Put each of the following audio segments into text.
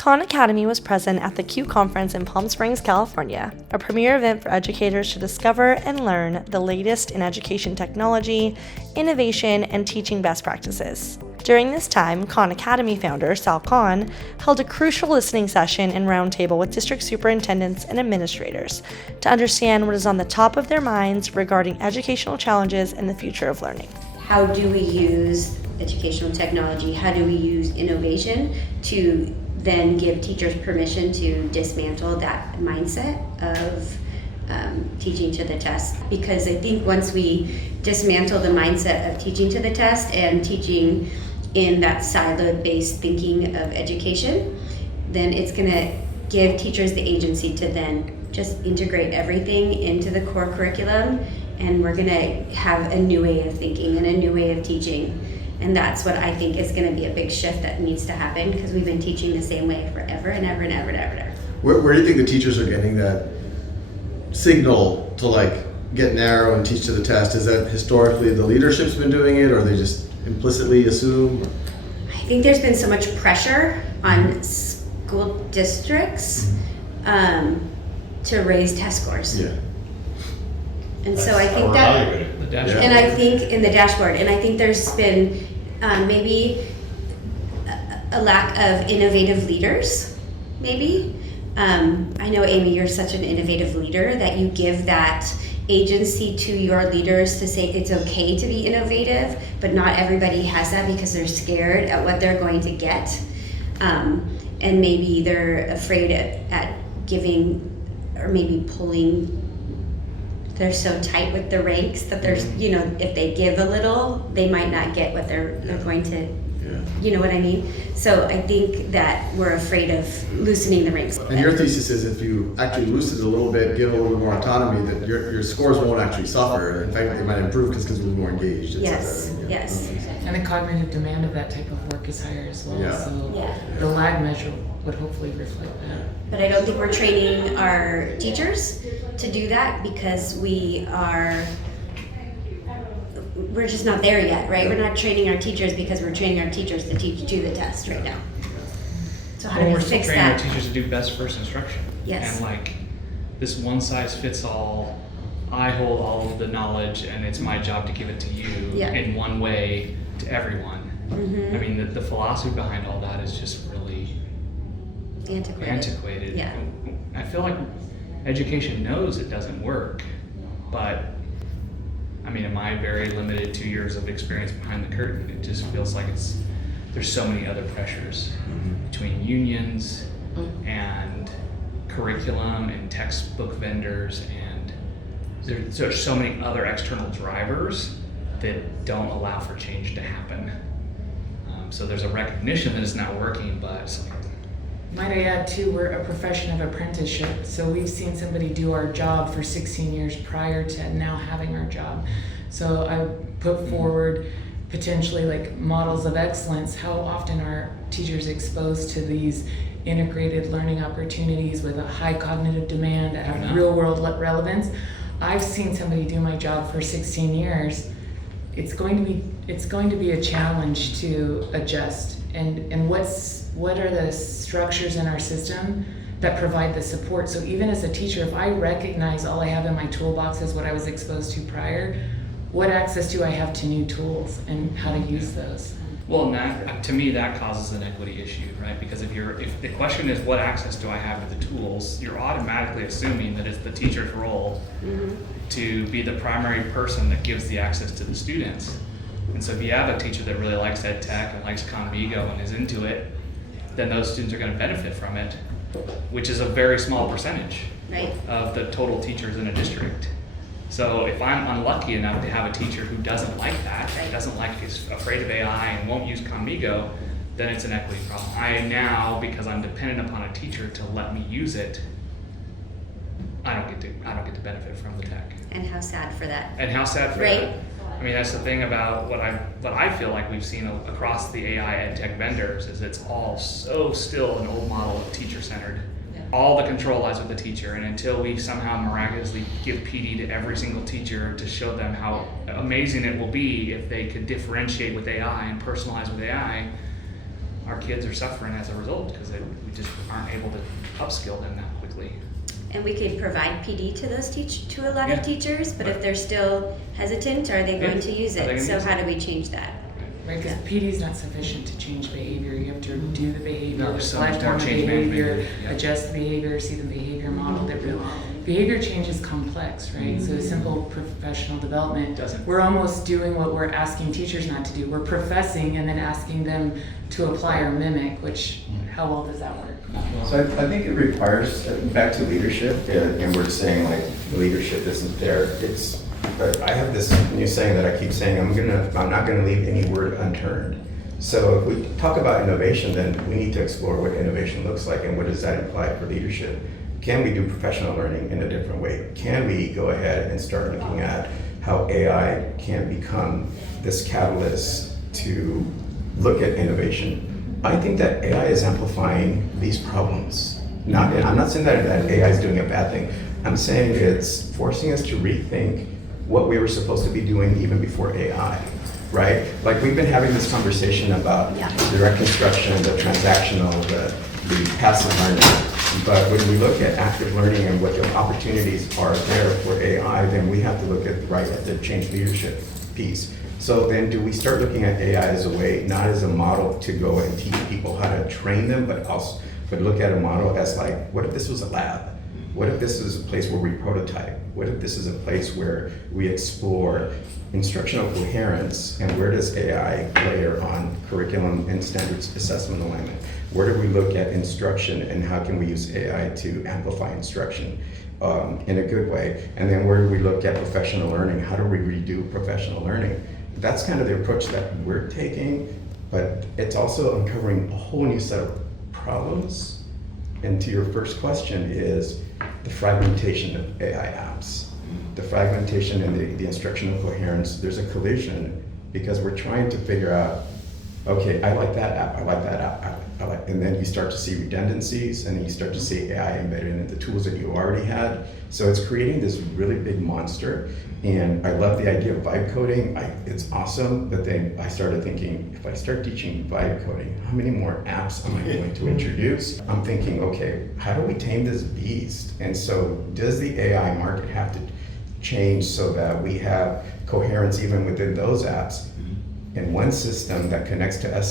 Khan Academy was present at the CUE conference in Palm Springs, California, a premier event for educators to discover and learn the latest in education technology, innovation, and teaching best practices. During this time, Khan Academy founder Sal Khan held a crucial listening session and roundtable with district superintendents and administrators to understand what is on the top of their minds regarding educational challenges and the future of learning. How do we use educational technology? How do we use innovation to then give teachers permission to dismantle that mindset of teaching to the test? Because I think once we dismantle the mindset of teaching to the test and teaching in that siloed-based thinking of education, then it's going to give teachers the agency to then just integrate everything into the core curriculum, and we're going to have a new way of thinking and a new way of teaching. And that's what I think is going to be a big shift that needs to happen, because we've been teaching the same way forever and ever and ever and ever and ever. Where do you think the teachers are getting that signal to get narrow and teach to the test? Is that historically the leadership's been doing it, or they just implicitly assume? I think there's been so much pressure on school districts to raise test scores. Yeah. And so I think that, and I think in the dashboard, and I think there's been maybe a lack of innovative leaders, maybe. I know, Amy, you're such an innovative leader that you give that agency to your leaders to say it's okay to be innovative, but not everybody has that because they're scared at what they're going to get. And maybe they're afraid at giving, or maybe pulling. They're so tight with the ranks that there's, if they give a little, they might not get what they're going to, you know what I mean? So I think that we're afraid of loosening the ranks. And your thesis is if you actually loosen it a little bit, give a little bit more autonomy, that your scores won't actually suffer. In fact, they might improve because we're more engaged. Yes. And the cognitive demand of that type of work is higher as well. Yeah. So the lag measure would hopefully reflect that. But I don't think we're training our teachers to do that, because we're just not there yet, right? We're not training our teachers because we're training our teachers to teach to the test right now. So how do we fix training that? our teachers to do best first instruction. Yes. And this one size fits all, I hold all of the knowledge and it's my job to give it to you in one way to everyone. Mm-hmm. I mean, the philosophy behind all that is just really antiquated. Yeah. I feel like education knows it doesn't work, but I mean, in my very limited 2 years of experience behind the curtain, it just feels like there's so many other pressures between unions and curriculum and textbook vendors, and there's so many other external drivers that don't allow for change to happen. So there's a recognition that it's not working, but might I add too, we're a profession of apprenticeship, so we've seen somebody do our job for 16 years prior to now having our job. So I put forward potentially models of excellence. How often are teachers exposed to these integrated learning opportunities with a high cognitive demand that have real world relevance? I've seen somebody do my job for 16 years. It's going to be a challenge to adjust. And what are the structures in our system that provide the support? So even as a teacher, if I recognize all I have in my toolbox is what I was exposed to prior, what access do I have to new tools and how to use those? Well, to me, that causes an equity issue, right? Because if the question is what access do I have to the tools, you're automatically assuming that it's the teacher's role to be the primary person that gives the access to the students. And so if you have a teacher that really likes ed tech and likes Convigo and is into it, then those students are going to benefit from it, which is a very small percentage of the total teachers in a district. So if I'm unlucky enough to have a teacher who doesn't like that, is afraid of AI and won't use Convigo, then it's an equity problem. I now, because I'm dependent upon a teacher to let me use it, I don't get to benefit from the tech. And how sad for that. That. I mean, that's the thing about what I feel like we've seen across the AI ed tech vendors is it's all so still an old model of teacher-centered. Yeah. All the control lies with the teacher, and until we somehow miraculously give PD to every single teacher to show them how amazing it will be if they could differentiate with AI and personalize with AI, our kids are suffering as a result because we just aren't able to upskill them that quickly. And we could provide PD to those to a lot of teachers, but if they're still hesitant, are they going to use it? So how do we change that? Right, because PD is not sufficient to change behavior. You have to do the behavior, No, there's so much reflect more on the change behavior, management. Yeah. adjust the behavior, see the behavior model. Behavior change is complex, right? So simple professional development, we're almost doing what we're asking teachers not to do. We're professing and then asking them to apply or mimic, which, how well does that work? So I think it requires, back to leadership, and we're saying like leadership isn't there. But I have this new saying that I keep saying, I'm not gonna leave any word unturned. So if we talk about innovation, then we need to explore what innovation looks like and what does that imply for leadership. Can we do professional learning in a different way? Can we go ahead and start looking at how AI can become this catalyst to look at innovation? I think that AI is amplifying these problems. I'm not saying that AI is doing a bad thing. I'm saying it's forcing us to rethink what we were supposed to be doing even before AI, right? Like we've been having this conversation about direct instruction, the transactional, the passive learning. But when we look at active learning and what the opportunities are there for AI, then we have to look at the change leadership piece. So then do we start looking at AI as a way, not as a model to go and teach people how to train them, but look at a model as like, what if this was a lab? What if this is a place where we prototype? What if this is a place where we explore instructional coherence and where does AI layer on curriculum and standards assessment alignment? Where do we look at instruction and how can we use AI to amplify instruction in a good way? And then where do we look at professional learning? How do we redo professional learning? That's kind of the approach that we're taking, but it's also uncovering a whole new set of problems. And to your first question is the fragmentation of AI apps. The fragmentation and the instructional coherence, there's a collision because we're trying to figure out, okay, I like that app, I like that app, and then you start to see redundancies and then you start to see AI embedded in the tools that you already had. So it's creating this really big monster. And I love the idea of vibe coding. It's awesome, but then I started thinking, if I start teaching vibe coding, how many more apps am I going to introduce? I'm thinking, okay, how do we tame this beast? And so does the AI market have to change so that we have coherence even within those apps in one system that connects to the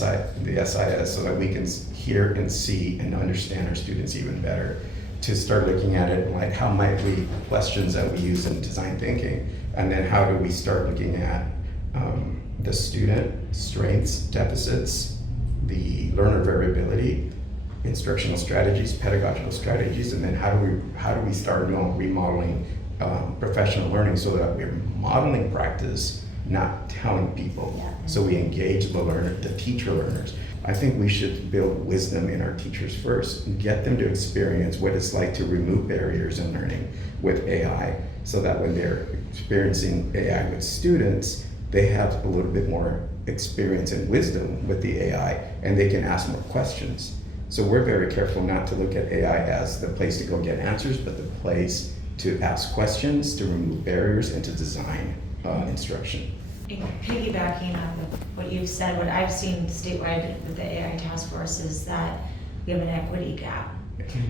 SIS so that we can hear and see and understand our students even better? To start looking at it like how might we questions that we use in design thinking, and then how do we start looking at the student strengths, deficits, the learner variability, instructional strategies, pedagogical strategies, and then how do we start remodeling professional learning so that we're modeling practice, not telling people. So we engage the learner, the teacher learners. I think we should build wisdom in our teachers first and get them to experience what it's like to remove barriers in learning with AI so that when they're experiencing AI with students, they have a little bit more experience and wisdom with the AI and they can ask more questions. So we're very careful not to look at AI as the place to go get answers, but the place to ask questions, to remove barriers, and to design instruction. Piggybacking on what you've said, what I've seen statewide with the AI task force is that we have an equity gap.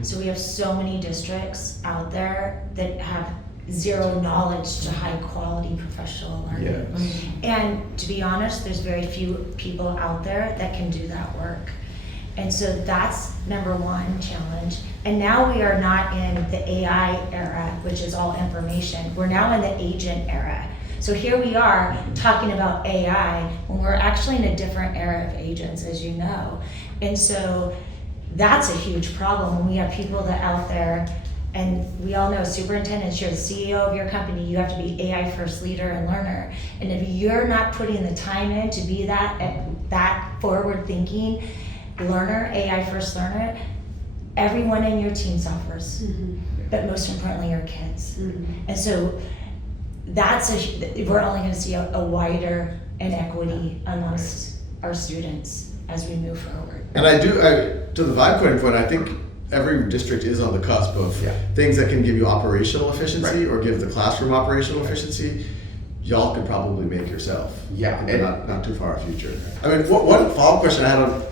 So we have so many districts out there that have zero knowledge to high quality professional learning. Yes. And to be honest, there's very few people out there that can do that work. And so that's number one challenge. And now we are not in the AI era, which is all information. We're now in the agent era. So here we are talking about AI when we're actually in a different era of agents, as you know. And so that's a huge problem when we have people that out there, and we all know superintendents, you're the CEO of your company, you have to be AI first leader and learner. And if you're not putting the time in to be that forward thinking learner, AI first learner, everyone in your team suffers, but most importantly your kids. And so we're only going to see a wider inequity amongst our students as we move forward. And to the vibe coding point, I think every district is on the cusp of things that can give you operational efficiency or give the classroom operational efficiency. Y'all could probably make yourself. Yeah. Not too far future. I mean, one follow-up question I had on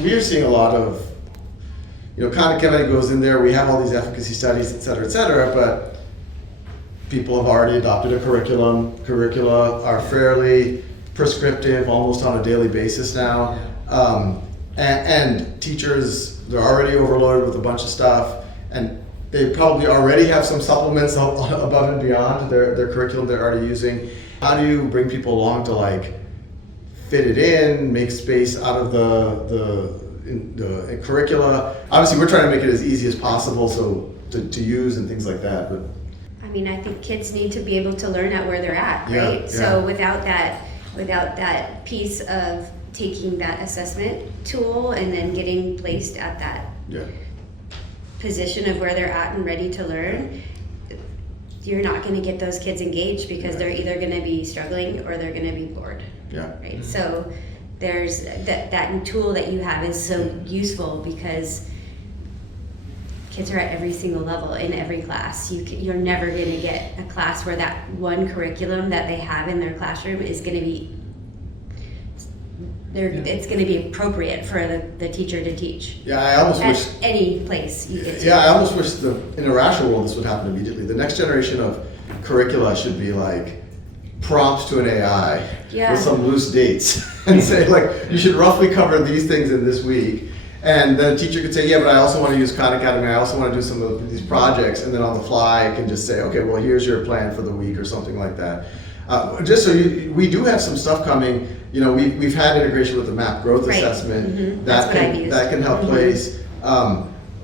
we're seeing a lot of, Khan Academy goes in there, we have all these efficacy studies, et cetera, but people have already adopted a curriculum. Curricula are fairly prescriptive, almost on a daily basis now. And teachers, they're already overloaded with a bunch of stuff, and they probably already have some supplements above and beyond their curriculum they're already using. How do you bring people along to like fit it in, make space out of the curricula? Obviously, we're trying to make it as easy as possible to use and things like that. But I mean, I think kids need to be able to learn at where they're at, Yeah, right? yeah. So without that piece of taking that assessment tool and then getting placed at that yeah, position of where they're at and ready to learn, you're not going to get those kids engaged because they're either going to be struggling or they're going to be bored, yeah. right? So there's that tool that you have is so useful because kids are at every single level in every class. You're never going to get a class where that one curriculum that they have in their classroom is going to be it's going to be appropriate for the teacher to teach. Yeah, I almost At wish. any place you get to. Yeah, I almost wish in a rational world this would happen immediately. The next generation of curricula should be like prompts to an AI Yeah. with some loose dates and say like, you should roughly cover these things in this week. And then a teacher could say, yeah, but I also want to use Khan Academy. I also want to do some of these projects. And then on the fly, I can just say, okay, well, here's your plan for the week or something like that. Just so we do have some stuff coming. We've had integration with the MAP growth Right. assessment. Mhm. That's what I've used. That can help place.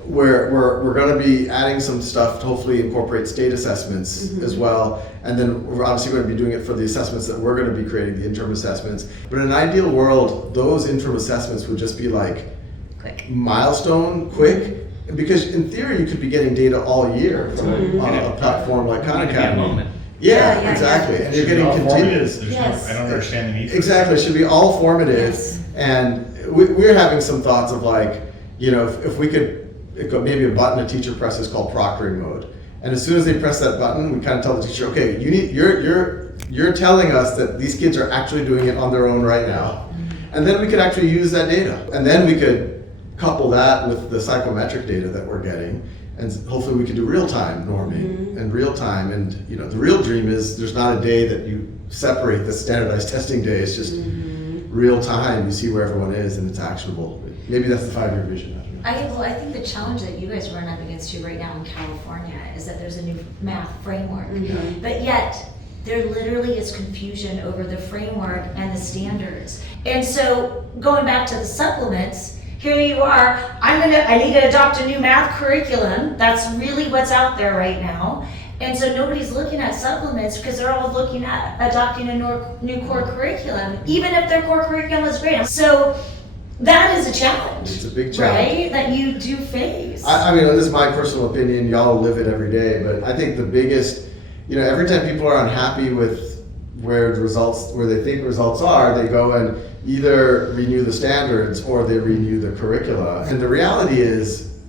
We're going to be adding some stuff to hopefully incorporate state assessments as well. And then we're obviously going to be doing it for the assessments that we're going to be creating, the interim assessments. But in an ideal world, those interim assessments would just be like Quick. milestone, quick. Because in theory, you could be getting data all year from a platform like Khan It could be a Academy. moment. Yeah, Yeah, exactly. And you're Should be getting all formative. continuous. There's Yes. I don't understand the need for Exactly, it should be all formative. Yes. And we're having some thoughts of like, if we could, maybe a button a teacher presses called proctoring mode. And as soon as they press that button, we kind of tell the teacher, okay, you're telling us that these kids are actually doing it on their own right now. And then we could actually use that data. And then we could couple that with the psychometric data that we're getting. And hopefully we can do real-time norming and real-time. And the real dream is there's not a day that you separate the standardized testing day. It's just real-time. You see where everyone is and it's actionable. Maybe that's the 5-year vision. I don't know. I think the challenge that you guys run up against too right now in California is that there's a new math framework, but yet there literally is confusion over the framework and the standards. And so going back to the supplements, here you are, I need to adopt a new math curriculum. That's really what's out there right now. And so nobody's looking at supplements because they're all looking at adopting a new core curriculum, even if their core curriculum is great. So that is a challenge. It's a big challenge. Right? That you do face. I mean, this is my personal opinion. Y'all live it every day, but I think the biggest, every time people are unhappy with where they think results are, they go and either renew the standards or they renew the curricula. And the reality is,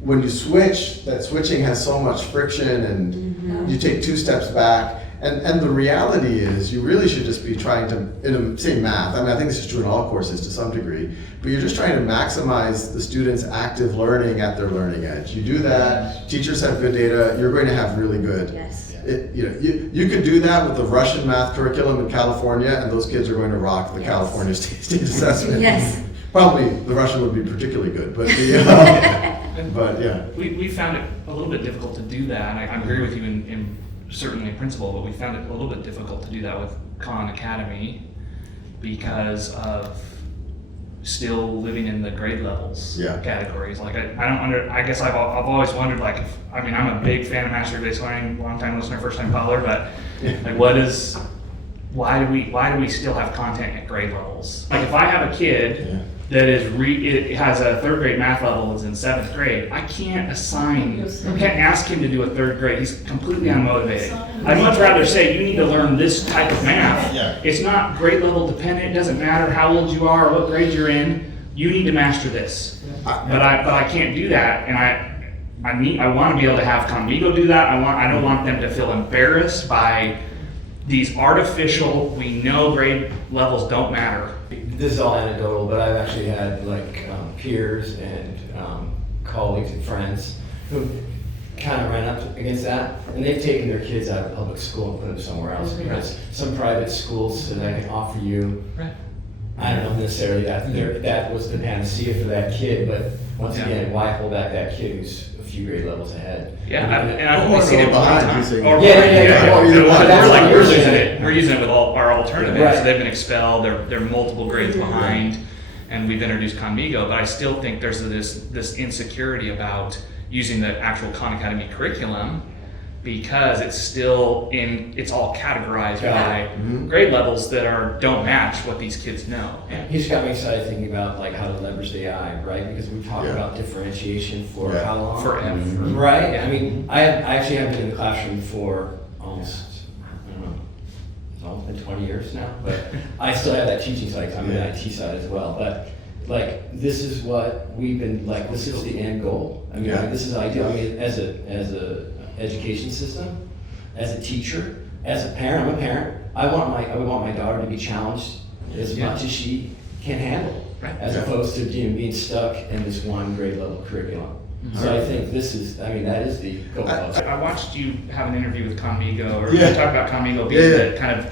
when you switch, that switching has so much friction, and you take 2 steps back. And the reality is, you really should just be trying to, say math, I think this is true in all courses to some degree, but you're just trying to maximize the students' active learning at their learning edge. You do that, teachers have good data, you're going to have really good. Yes. You could do that with the Russian math curriculum in California, and those kids are going to rock the California state assessment. Yes. Probably the Russian would be particularly good, but but yeah. We found it a little bit difficult to do that, and I agree with you in certainly in principle, but we found it a little bit difficult to do that with Khan Academy because of still living in the grade levels categories. Like I guess I've always wondered, like, I'm a big fan of mastery-based learning, long time listener, first time caller, but like why do we still have content at grade levels? Like if I have a kid that it has a 3rd grade math level that's in 7th grade, I can't ask him to do a 3rd grade. He's completely unmotivated. I'd much rather say you need to learn this type of math. It's not grade level dependent. It doesn't matter how old you are or what grade you're in. You need to master this. But I can't do that, and I want to be able to have Conmigo do that. I don't want them to feel embarrassed by these artificial, we know grade levels don't matter. This is all anecdotal, but I've actually had like peers and colleagues and friends who kind of ran up against that, and they've taken their kids out of public school and put them somewhere else because some private schools so they can offer you. Right. I don't know necessarily that was the panacea for that kid, but once again, why hold back that kid who's a few grade levels ahead? Yeah, and I've only seen it one behind, time. you see. Or either one. We're using it with all our alternatives. Right. So they've been expelled. They're multiple grades behind, and we've introduced Conmigo. But I still think there's this insecurity about using the actual Khan Academy curriculum because it's all categorized by grade levels that don't match what these kids know. He's got me excited thinking about like how to leverage the AI, right? Because we've talked about differentiation for how long? Forever. Right? Yeah. I mean, I actually have been in the classroom for almost, I don't know, it's almost been 20 years now, but I still have that teaching side, 'cause I'm in the IT side as well. But like, this is what we've been, like, this is the end goal. I mean, like, this is ideal. I mean, as a education system, as a teacher, as a parent, I'm a parent, I would want my daughter to be challenged as much as she can handle, as opposed to being stuck in this one grade level curriculum. So I think that is the goal. I watched you have an interview with Conmigo, or you talk about Conmigo being the kind of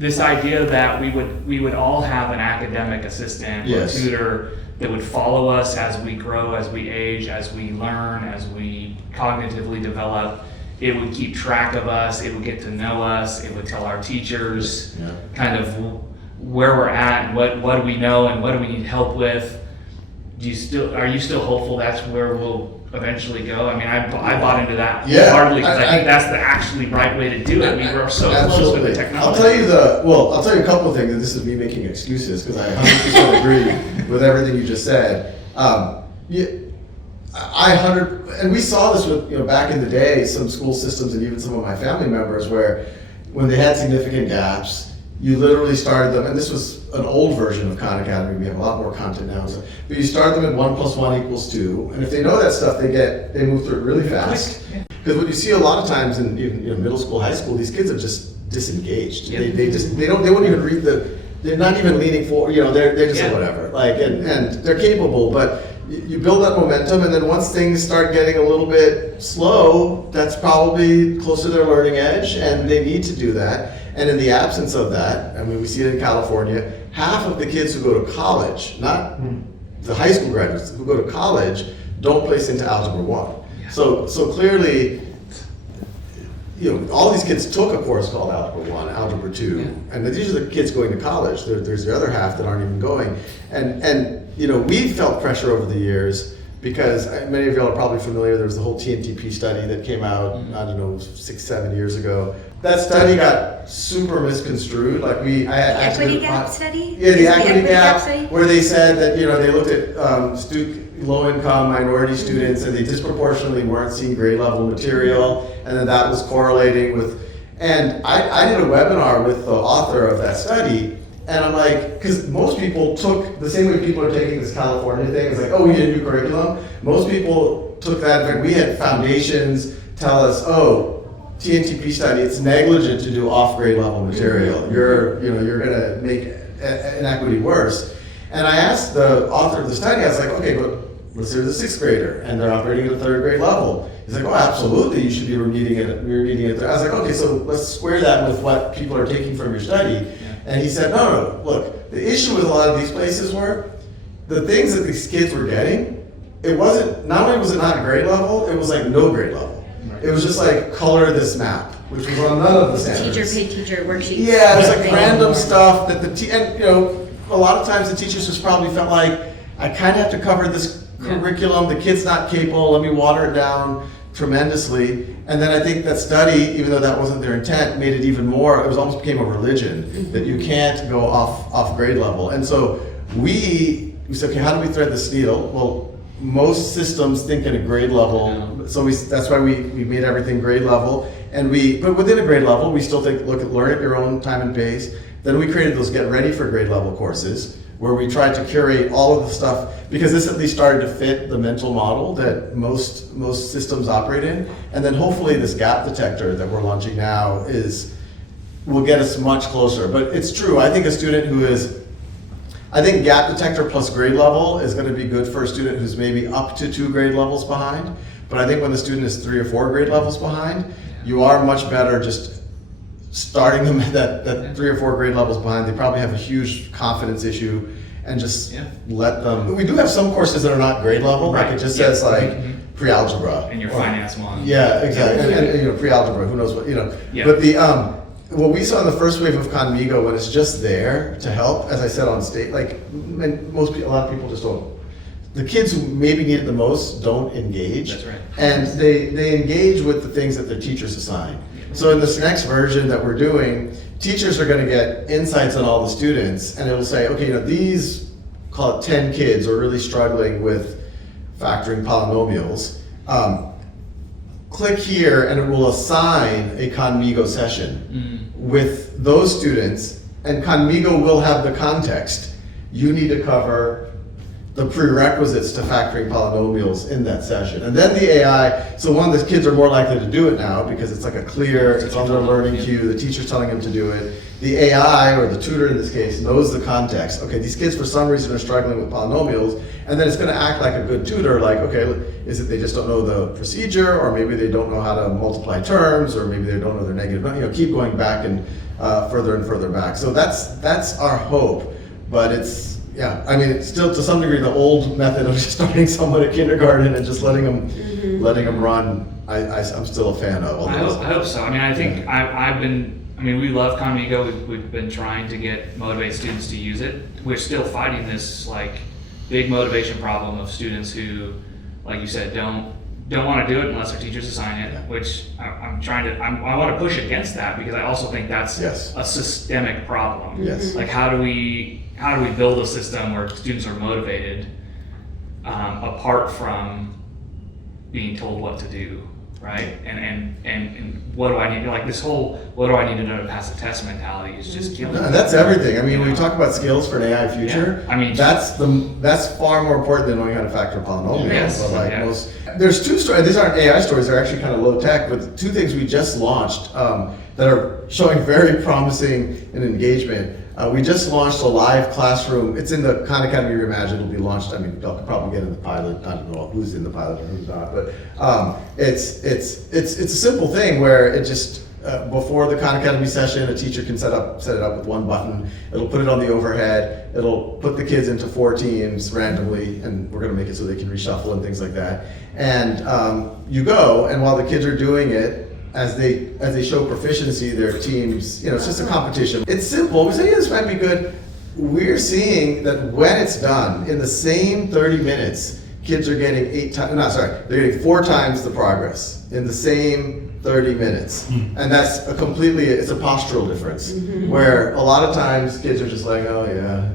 this idea that we would all have an academic assistant or tutor that would follow us as we grow, as we age, as we learn, as we cognitively develop. It would keep track of us, it would get to know us, it would tell our teachers kind of where we're at, and what do we know and what do we need help with. Are you still hopeful that's where we'll eventually go? I mean, I bought into that wholeheartedly because I think that's the actually right way to do it. We were so close with the technology. I'll tell you a couple of things, and this is me making excuses because I 100% agree with everything you just said. And we saw this with, back in the day, some school systems and even some of my family members where when they had significant gaps, you literally started them, and this was an old version of Khan Academy, we have a lot more content now, but you start them at 1 + 1 = 2, and if they know that stuff, they move through it really fast. Because what you see a lot of times in middle school, high school, these kids are just disengaged. They wouldn't even read they're not even leaning forward, they're just whatever, and they're capable, but you build that momentum, and then once things start getting a little bit slow, that's probably close to their learning edge, and they need to do that. And in the absence of that, I mean, we see it in California, half of the kids who go to college, not the high school graduates, who go to college, don't place into Algebra 1. So clearly, all these kids took a course called Algebra 1, Algebra 2, and these are the kids going to college. There's the other half that aren't even going. And we felt pressure over the years because many of y'all are probably familiar, there was the whole TNTP study that came out, 6-7 years ago. That study got super misconstrued. Equity gap study? Yeah, the equity gap study? where they said that, they looked at low-income minority students and they disproportionately weren't seeing grade level material, and then that was correlating with, and I did a webinar with the author of that study, and I'm like, because most people took, the same way people are taking this California thing, it's like, oh, we need a new curriculum. Most people took that, in fact, we had foundations tell us, oh, TNTP study, it's negligent to do off-grade level material. You're gonna make inequity worse. And I asked the author of the study, I was like, okay, but let's say there's a 6th grader and they're operating at a 3rd grade level. He's like, oh, absolutely, you should be remediating it. I was like, okay, so let's square that with what people are taking from your study. And he said, no, look, the issue with a lot of these places were the things that these kids were getting, it wasn't, not only was it not grade level, it was like no grade level. It was just like, color this map, which was on none of the standards. Teacher worksheets. Yeah, it was like random stuff that a lot of times the teachers just probably felt like, I kind of have to cover this curriculum, the kid's not capable, let me water it down tremendously. And then I think that study, even though that wasn't their intent, made it even more, it almost became a religion, that you can't go off grade level. And so we said, okay, how do we thread this needle? Well, most systems think in a grade level, so that's why we made everything grade level. But within a grade level, we still look at learn at your own time and pace. Then we created those get ready for grade level courses, where we tried to curate all of the stuff, because this at least started to fit the mental model that most systems operate in. And then hopefully this gap detector that we're launching now is will get us much closer. But it's true, I think a student who is, I think gap detector plus grade level is gonna be good for a student who's maybe up to 2 grade levels behind. But I think when the student is 3 or 4 grade levels behind, you are much better just starting them at that 3 or 4 grade levels behind. They probably have a huge confidence issue, and just let them. We do have some courses that are not grade level, like it just says like pre-algebra. And your finance one. Yeah, exactly. And pre-algebra, who knows what, Yeah. But the, what we saw in the first wave of Conmigo, when it's just there to help, as I said on stage, like, and most people, a lot of people just don't, the kids who maybe need it the most don't engage. That's right. And they engage with the things that their teachers assign. So in this next version that we're doing, teachers are gonna get insights on all the students, and it'll say, okay, these, call it 10 kids are really struggling with factoring polynomials. Click here and it will assign a Conmigo session with those students, and Conmigo will have the context. You need to cover the prerequisites to factoring polynomials in that session. And then the AI, so one, the kids are more likely to do it now because it's like a clear, it's on their learning cue, the teacher's telling them to do it. The AI, or the tutor in this case, knows the context. Okay, these kids for some reason are struggling with polynomials, and then it's gonna act like a good tutor, like, okay, is it they just don't know the procedure, or maybe they don't know how to multiply terms, or maybe they don't know their negative, keep going back and further and further back. So that's our hope, but it's, yeah, I mean, it's still to some degree the old method of just starting someone at kindergarten and just letting them run. I'm still a fan of. I hope so. I mean, I think we love Conmigo. We've been trying to motivate students to use it. We're still fighting this like big motivation problem of students who, like you said, don't want to do it unless their teachers assign it. Which I want to push against that, because I also think that's a systemic problem. Yes. Like how do we build a system where students are motivated apart from being told what to do, right? And what do I need? Like this whole what do I need to know to pass the test mentality is just killing me. That's everything. I mean, when we talk about skills for an AI future, I mean, that's far more important than knowing how to factor polynomials. Yes. But there's 2 stories. These aren't AI stories. They're actually kind of low tech. But 2 things we just launched that are showing very promising in engagement. We just launched a live classroom. It's in the Khan Academy Reimagined. It'll be launched. I mean, they'll probably get in the pilot. I don't know who's in the pilot or who's not, but it's a simple thing where it just before the Khan Academy session, a teacher can set it up with one button. It'll put it on the overhead. It'll put the kids into 4 teams randomly, and we're going to make it so they can reshuffle and things like that. And you go, and while the kids are doing it, as they show proficiency, their teams, it's just a competition. It's simple. We say, this might be good. We're seeing that when it's done, in the same 30 minutes, kids are getting they're getting 4 times the progress in the same 30 minutes. And that's it's a postural difference, where a lot of times kids are just like, oh yeah,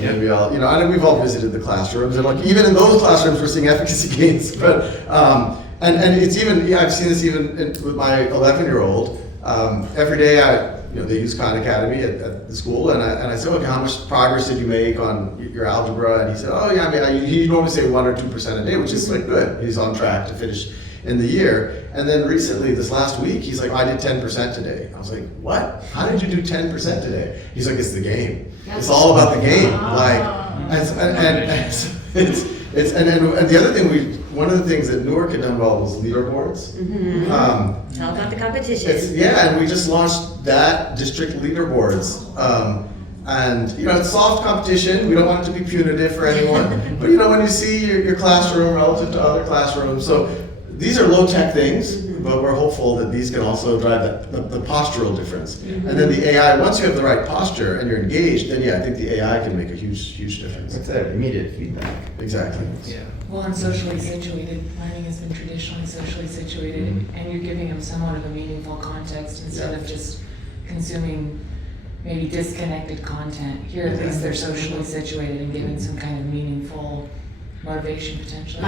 maybe I'll, I know we've all visited the classrooms, and like even in those classrooms we're seeing efficacy gains, but and it's even, I've seen this even with my 11-year-old. Every day they use Khan Academy at the school, and I said, okay, how much progress did you make on your algebra? And he said, oh yeah, I mean, he normally say 1 or 2% a day, which is like good. He's on track to finish in the year. And then recently, this last week, he's like, I did 10% today. I was like, what? How did you do 10% today? He's like, it's the game. It's all about the game. And the other thing one of the things that Newark had done well was leaderboards. It's all about the competition. And we just launched that district leaderboards. And it's soft competition. We don't want it to be punitive for anyone. But when you see your classroom relative to other classrooms, so these are low tech things, but we're hopeful that these can also drive the postural difference. And then the AI, once you have the right posture and you're engaged, then I think the AI can make a huge difference. It's that immediate feedback. Exactly. Yeah. Well, and socially situated, learning has been traditionally socially situated, and you're giving them somewhat of a meaningful context instead of just consuming maybe disconnected content. Here at least they're socially situated and giving some kind of meaningful motivation potentially.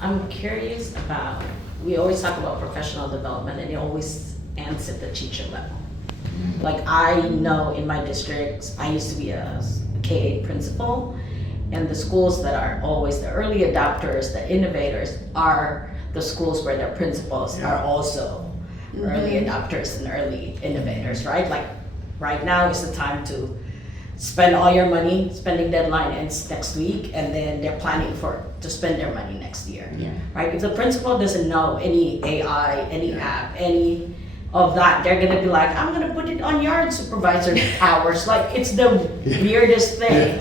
I'm curious about, we always talk about professional development, and it always ends at the teacher level. Like I know in my districts, I used to be a K-8 principal, and the schools that are always the early adopters, the innovators, are the schools where their principals are also early adopters and early innovators, right? Like right now is the time to spend all your money. Spending deadline ends next week, and then they're planning to spend their money next year, right? If the principal doesn't know any AI, any app, any of that, they're gonna be like, I'm gonna put it on yard supervisor hours. Like, it's the weirdest thing.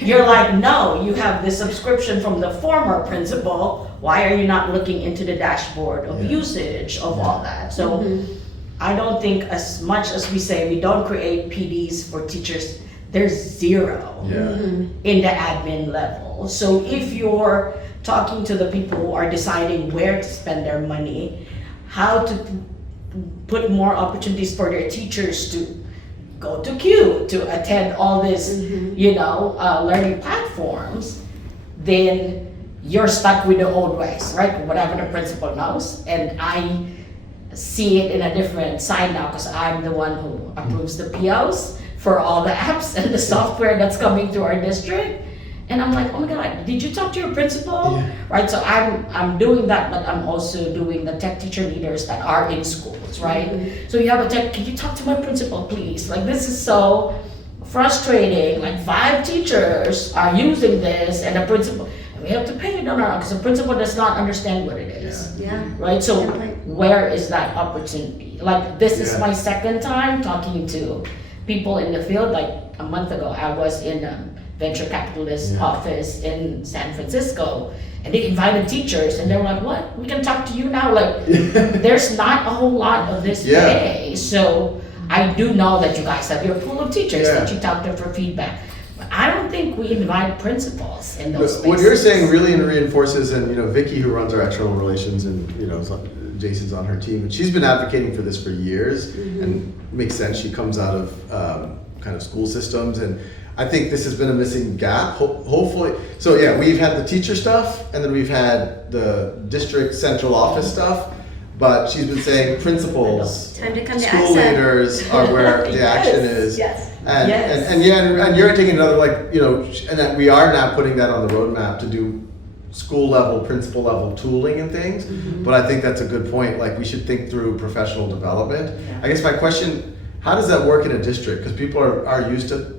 You're like, no, you have this subscription from the former principal. Why are you not looking into the dashboard of usage of all that? So I don't think, as much as we say we don't create PDs for teachers, there's zero in the admin level. So if you're talking to the people who are deciding where to spend their money, how to put more opportunities for their teachers to go to Q, to attend all this, learning platforms, then you're stuck with the old ways, right? Whatever the principal knows. And I see it in a different side now, because I'm the one who approves the POs for all the apps and the software that's coming through our district. And I'm like, oh my God, did you talk to your principal? Right, so I'm doing that, but I'm also doing the tech teacher leaders that are in schools, right? So you have a tech, can you talk to my principal, please? Like, this is so frustrating. Like, 5 teachers are using this, and the principal, and we have to pay it on our own, because the principal does not understand what it is. Right, so where is that opportunity? Like, this is my second time talking to people in the field. Like, a month ago, I was in venture capitalist office in San Francisco, and they invited teachers, and they were like, what, we can talk to you now? Like, there's not a whole lot of this pay. So I do know that you guys have your pool of teachers that you talk to for feedback, but I don't think we invite principals in those spaces. What you're saying really reinforces, and Vicky, who runs our external relations, and Jason's on her team, and she's been advocating for this for years, and makes sense. She comes out of kind of school systems, and I think this has been a missing gap. Hopefully, so we've had the teacher stuff, and then we've had the district central office stuff. But she's been saying principals, Time to come to school ASA. leaders are where the action is. And you're taking another and that we are now putting that on the roadmap to do school level, principal level tooling and things. But I think that's a good point. Like, we should think through professional development. I guess my question, how does that work in a district? Because people are used to.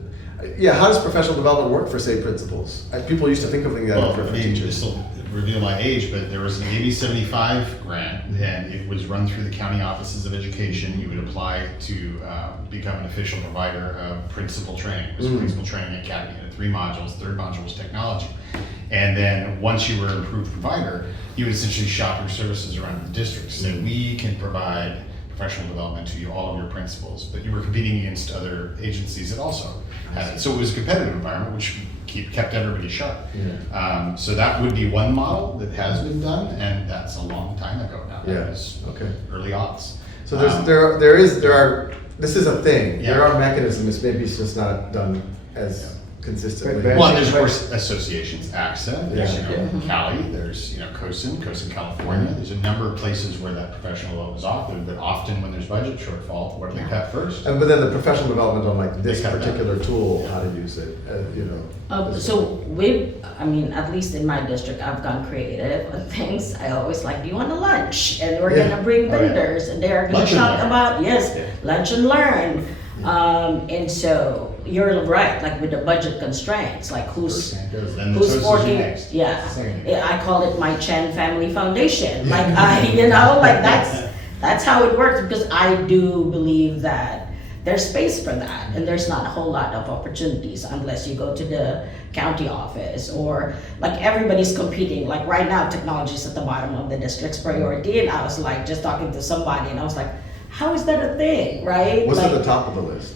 How does professional development work for, say, principals? People used to think of things that for teachers. This will reveal my age, but there was an 8075 grant, and it was run through the county offices of education. You would apply to become an official provider of principal training. It was a principal training academy. It had 3 modules. Third module was technology. And then once you were an approved provider, you would essentially shop your services around the district. So we can provide professional development to all of your principals, but you were competing against other agencies that also had it. So it was a competitive environment, which kept everybody sharp. So that would be one model that has been done, and that's a long time ago now. That was early aughts. So this is a thing. There are mechanisms. Maybe it's just not done as consistently. Well, there's of course associations, AXA, there's Cali, there's COSIN, California. There's a number of places where that professional loan is offered, but often when there's budget shortfall, what do they cut first? But then the professional development on like this particular tool, how to use it, So at least in my district, I've gone creative on things. I always like, do you want a lunch? And we're gonna bring vendors, and they're gonna talk about lunch and learn. And so you're right, like with the budget constraints, like who's working? I call it my Chen Family Foundation. Like that's how it works, because I do believe that there's space for that, and there's not a whole lot of opportunities unless you go to the county office, or like everybody's competing. Like right now, technology is at the bottom of the district's priority, and I was like just talking to somebody, and I was like, how is that a thing, right? What's at the top of the list?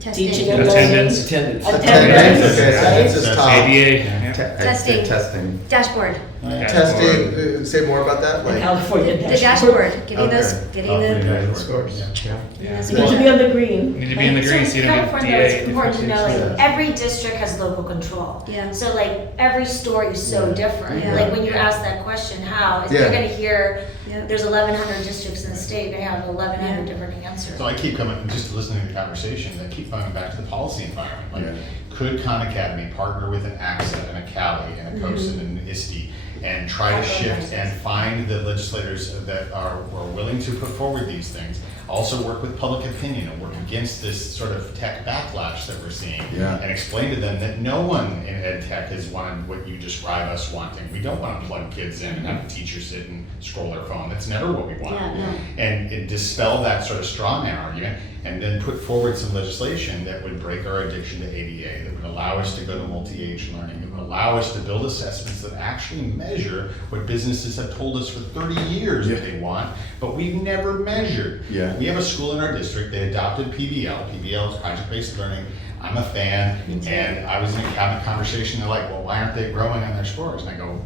Teaching Attendance. Attendance. Attendance is top. ADA. Testing. Dashboard. Testing. Say more about that. The California The dashboard. Getting the scores. You need to be on the green. You need to be in the green, so you don't get California, DA. it's important to know, like, every district has local control. So like, every story is so different. Like, when you ask that question, how, you're gonna hear, there's 1,100 districts in the state, they have 1,100 different answers. So I keep just listening to the conversation, I keep coming back to the policy environment. Like, could Khan Academy partner with an AXA and a Cali and a COSIN and an ISTE and try to shift and find the legislators that are willing to put forward these things. Also work with public opinion and work against this sort of tech backlash that we're seeing. Yeah. And explain to them that no one in ed tech has wanted what you describe us wanting. We don't want to plug kids in and have a teacher sit and scroll their phone. That's never what we want. Yeah, no. And dispel that sort of straw man argument, and then put forward some legislation that would break our addiction to ADA, that would allow us to go to multi-age learning, that would allow us to build assessments that actually measure what businesses have told us for 30 years that they want, but we've never measured. Yeah. We have a school in our district, they adopted PBL. PBL is project-based learning. I'm a fan, and I was in a cabinet conversation, they're like, well, why aren't they growing on their scores? And I go,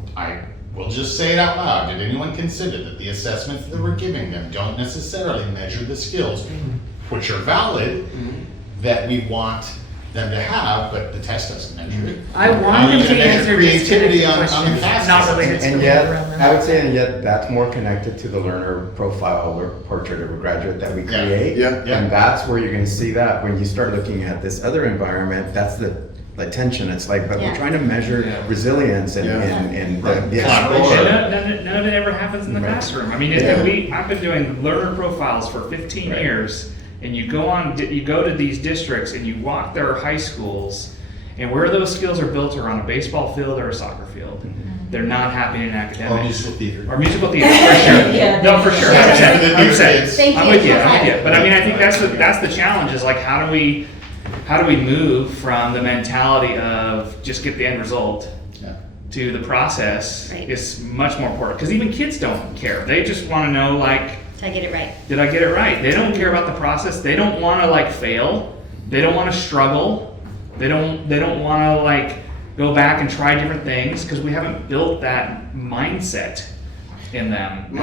we'll just say it out loud. Did anyone consider that the assessments that we're giving them don't necessarily measure the skills, which are valid, that we want them to have, but the test doesn't measure it? I wanted them to answer creativity just on the questions, classes. not related to And the yet, program. I would say, and yet that's more connected to the learner profile or portrait of a graduate that we create. Yeah. Yeah. And that's where you're gonna see that when you start looking at this other environment, that's the tension. It's like, but Yeah. we're trying to measure resilience and, Yeah. and the Right. explorer. And none of it ever happens in the Right. classroom. I mean, Yeah. I've been doing learner profiles for 15 Right. years, and you go to these districts and you walk their high schools, and where those skills are built are on a baseball field or a soccer field. They're not happy in academics. Or musical theater. Or musical theater, for sure. Yeah. No, for sure. Yeah. 100%. 100%. Thank I'm you. with you. But I mean, I think that's the challenge is like, how do we move from the mentality of just get the end result Yeah. to the process Right. is much more important. Because even kids don't care. They just want to know, like, Did I get it right? did I get it right? They don't care about the process. They don't want to like fail. They don't want to struggle. They don't want to like go back and try different things because we haven't built that mindset in them.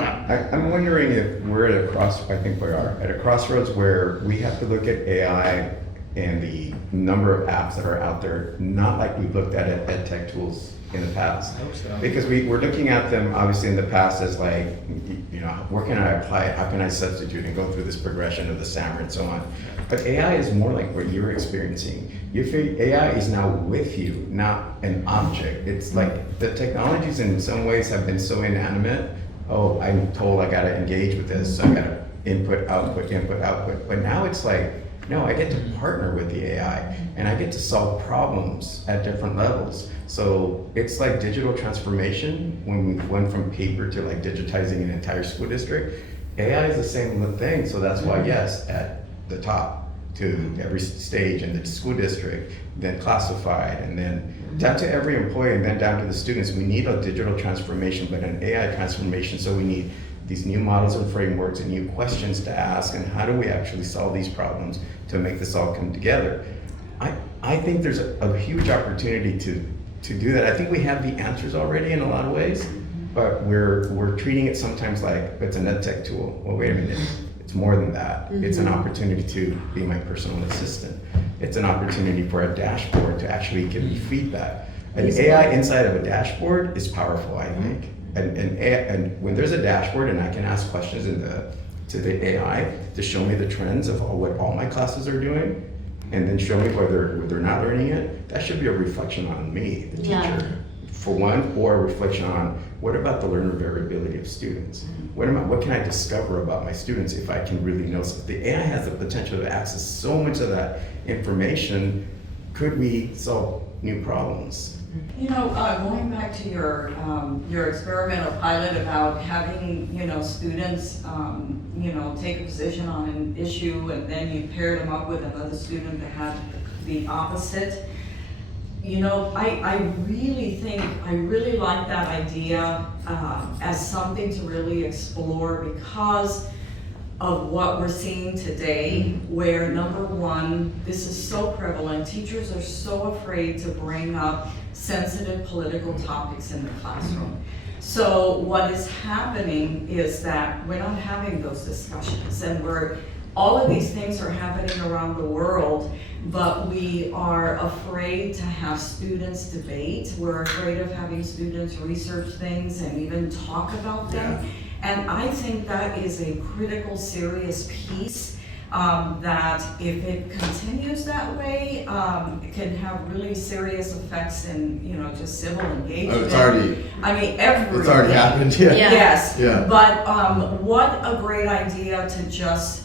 I'm wondering if we're at I think we are, at a crossroads where we have to look at AI and the number of apps that are out there, not like we've looked at ed tech tools in the past. I hope so. Because we're looking at them obviously in the past as like, where can I apply it? How can I substitute and go through this progression of the SAMR and so on? But AI is more like what you're experiencing. AI is now with you, not an object. It's like the technologies in some ways have been so inanimate. Oh, I'm told I gotta engage with this, so I gotta input, output. But now it's like, no, I get to partner with the AI and I get to solve problems at different levels. So it's like digital transformation when we went from paper to like digitizing an entire school district. AI is the same thing. So that's why, yes, at the top to every stage in the school district, then classified, and then down to every employee, and then down to the students. We need a digital transformation, but an AI transformation. So we need these new models and frameworks and new questions to ask, and how do we actually solve these problems to make this all come together? I think there's a huge opportunity to do that. I think we have the answers already in a lot of ways, but we're treating it sometimes like it's an ed tech tool. Well, wait a minute, it's more than that. It's an opportunity to be my personal assistant. It's an opportunity for a dashboard to actually give me feedback. An AI inside of a dashboard is powerful, I think. And when there's a dashboard and I can ask questions to the AI to show me the trends of what all my classes are doing, and then show me whether they're not learning it, that should be a reflection on me, the teacher, Yeah. for one, or a reflection on what about the learner variability of students? What can I discover about my students if I can really know something? The AI has the potential to access so much of that information. Could we solve new problems? Going back to your experimental pilot about having, students, take a position on an issue and then you paired them up with another student that had the opposite. I really like that idea as something to really explore because of what we're seeing today, where number one, this is so prevalent. Teachers are so afraid to bring up sensitive political topics in the classroom. So what is happening is that we're not having those discussions, and all of these things are happening around the world, but we are afraid to have students debate. We're afraid of having students research things and even talk about them. And I think that is a critical, serious piece that if it continues that way, it can have really serious effects in, just civil engagement. Oh, it's already, I mean, everything. it's already happened, yeah. Yeah. Yes. Yeah. But what a great idea to just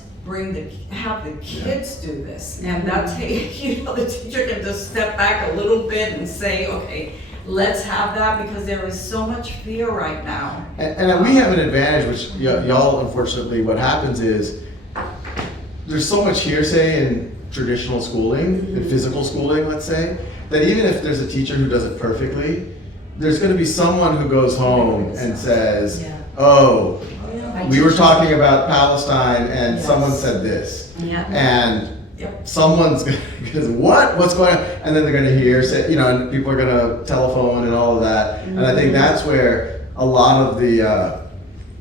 have the kids do this, and that's the teacher can just step back a little bit and say, okay, let's have that, because there is so much fear right now. And we have an advantage, which y'all, unfortunately, what happens is there's so much hearsay in traditional schooling, in physical schooling, let's say, that even if there's a teacher who does it perfectly, there's going to be someone who goes home and says, oh, we were talking about Palestine and someone said this. Yeah. And someone's going to, what's going on? And then they're going to hear, and people are going to telephone and all of that. And I think that's where a lot of the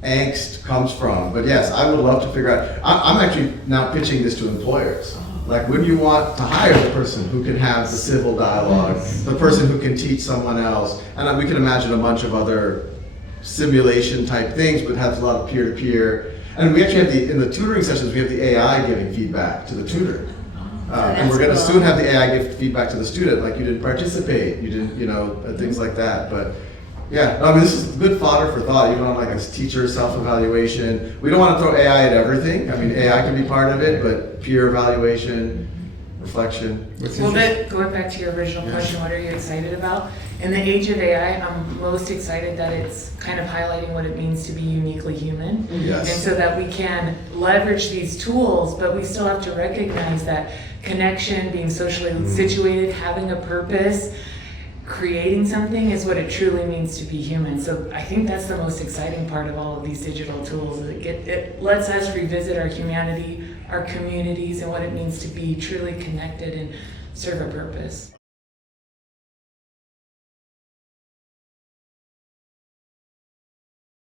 angst comes from. But yes, I would love to figure out, I'm actually now pitching this to employers. Like, wouldn't you want to hire the person who can have the civil dialogue, the person who can teach someone else? And we can imagine a bunch of other simulation type things, but has a lot of peer-to-peer. And we actually have in the tutoring sessions, we have the AI giving feedback to the tutor. And we're going to soon have the AI give feedback to the student, like you didn't participate, you didn't, things like that. But yeah, I mean, this is good fodder for thought, even on like a teacher self-evaluation. We don't want to throw AI at everything. I mean, AI can be part of it, but peer evaluation, reflection. Well, going back to your original question, what are you excited about? In the age of AI, I'm most excited that it's kind of highlighting what it means to be uniquely human. Yes. And so that we can leverage these tools, but we still have to recognize that connection, being socially situated, having a purpose, creating something is what it truly means to be human. So I think that's the most exciting part of all of these digital tools. It lets us revisit our humanity, our communities, and what it means to be truly connected and serve a purpose.